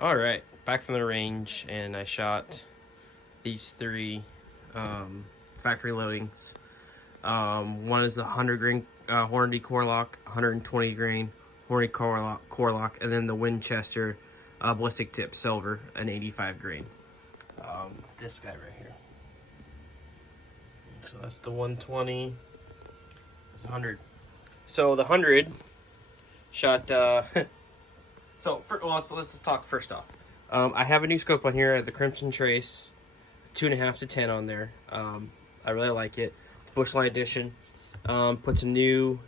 All right, back from the range, and I shot these three factory loadings. One is the 100 grain Hornady Core-Lokt, 120 grain Hornady Core-Lokt, and then the Winchester ballistic tip silver, an 85 grain. This guy right here. So that's the 120. That's 100. So the 100 shot. So let's just talk first off. I have a new scope on here, the Crimson Trace, 2.5 to 10 on there. I really like it. Bushline edition. Puts a new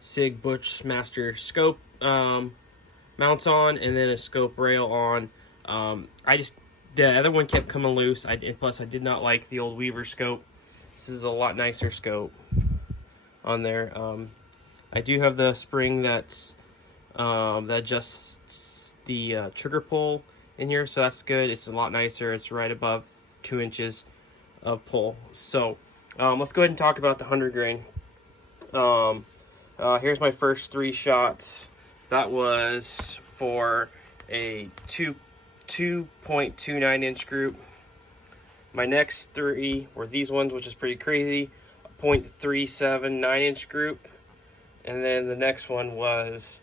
Sig Bushmaster scope mounts on, and then a scope rail on. The other one kept coming loose. Plus I did not like the old Weaver scope. This is a lot nicer scope on there. I do have the spring that adjusts the trigger pull in here, so that's good. It's a lot nicer. It's right above 2 inches of pull. So let's go ahead and talk about the 100 grain. Here's my first 3 shots. That was for a 2.29 inch group. My next 3 were these ones, which is pretty crazy, a 0.379 inch group, and then the next one was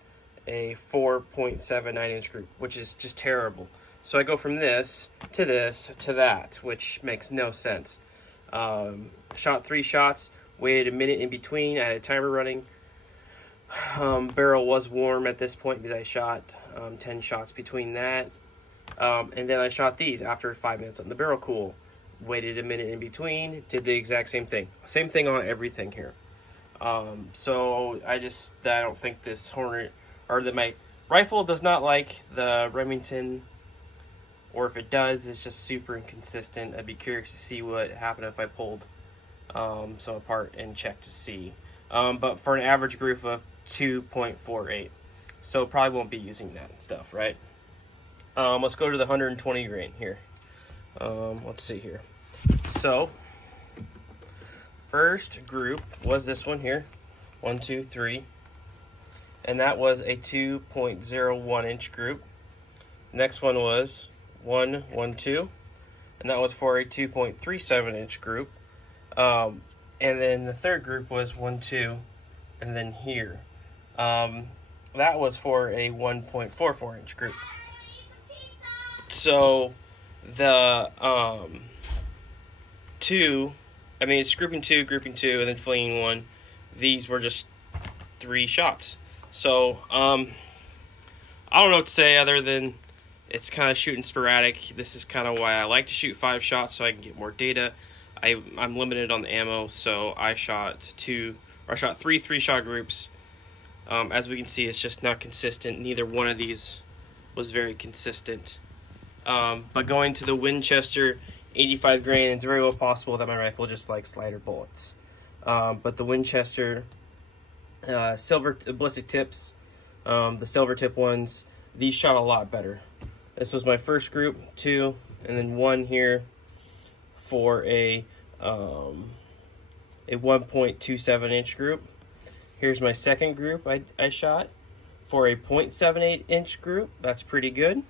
a 4.79 inch group, which is just terrible. So I go from this to that, which makes no sense. Shot 3 shots, waited a minute in between. I had a timer running. Barrel was warm at this point because I shot 10 shots between that. And then I shot these after 5 minutes on the barrel cool. Waited a minute in between, did the exact same thing. Same thing on everything here. So I don't think this Hornet, or that my rifle does not like the Remington, or if it does, it's just super inconsistent. I'd be curious to see what happened if I pulled some apart and checked to see. But for an average group of 2.48, so probably won't be using that stuff, right? Let's go to the 120 grain here. Let's see here. So first group was this one here, 1, 2, 3, and that was a 2.01 inch group. Next one was 1, 1, 2, and that was for a 2.37 inch group. And then the third group was 1, 2, and then here. That was for a 1.44 inch group. So the it's grouping two, and then flinging 1. These were just 3 shots. So I don't know what to say other than it's kind of shooting sporadic. This is kind of why I like to shoot 5 shots, so I can get more data. I'm limited on the ammo, so I shot 3 3-shot groups. As we can see, it's just not consistent. Neither one of these was very consistent. But going to the Winchester 85 grain, it's very well possible that my rifle just likes lighter bullets. But the Winchester silver ballistic tips, the silver tip ones, these shot a lot better. This was my first group, 2, and then 1 here for a 1.27 inch group. Here's my second group I shot for a 0.78 inch group. That's pretty good.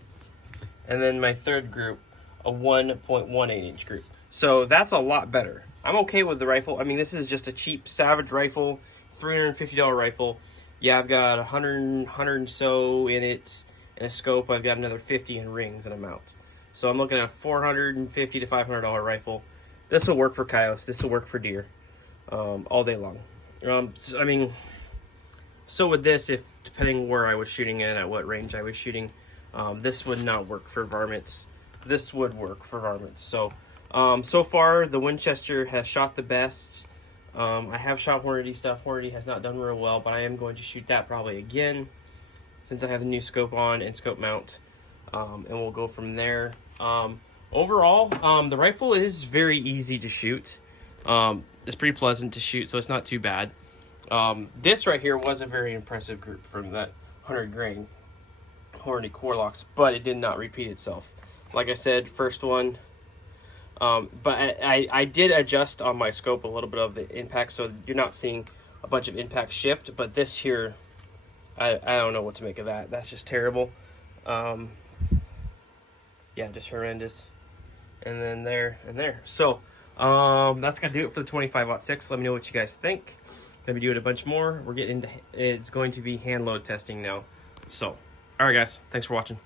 And then my third group, a 1.18 inch group. So that's a lot better. I'm okay with the rifle. I mean, this is just a cheap Savage rifle, $350 rifle. Yeah, I've got 100 and so in it, and a scope. I've got another 50 in rings and a mount. So I'm looking at a $450 to $500 rifle. This will work for coyotes. This will work for deer, all day long. So with this, if depending where I was shooting in, at what range I was shooting, this would not work for varmints. This would work for varmints. So, so far the Winchester has shot the best. I have shot Hornady stuff. Hornady has not done real well, but I am going to shoot that probably again since I have a new scope on and scope mount, and we'll go from there. Overall, the rifle is very easy to shoot. It's pretty pleasant to shoot, so it's not too bad. This right here was a very impressive group from that 100 grain Hornady Core-Lokts, but it did not repeat itself. Like I said, first one. But I did adjust on my scope a little bit of the impact, so you're not seeing a bunch of impact shift. But this here, I don't know what to make of that. That's just terrible. yeah, just horrendous. And then there and there. So that's gonna do it for the 25-06. Let me know what you guys think. Gonna be doing a bunch more. We're getting into, it's going to be hand load testing now. So, all right, guys, thanks for watching.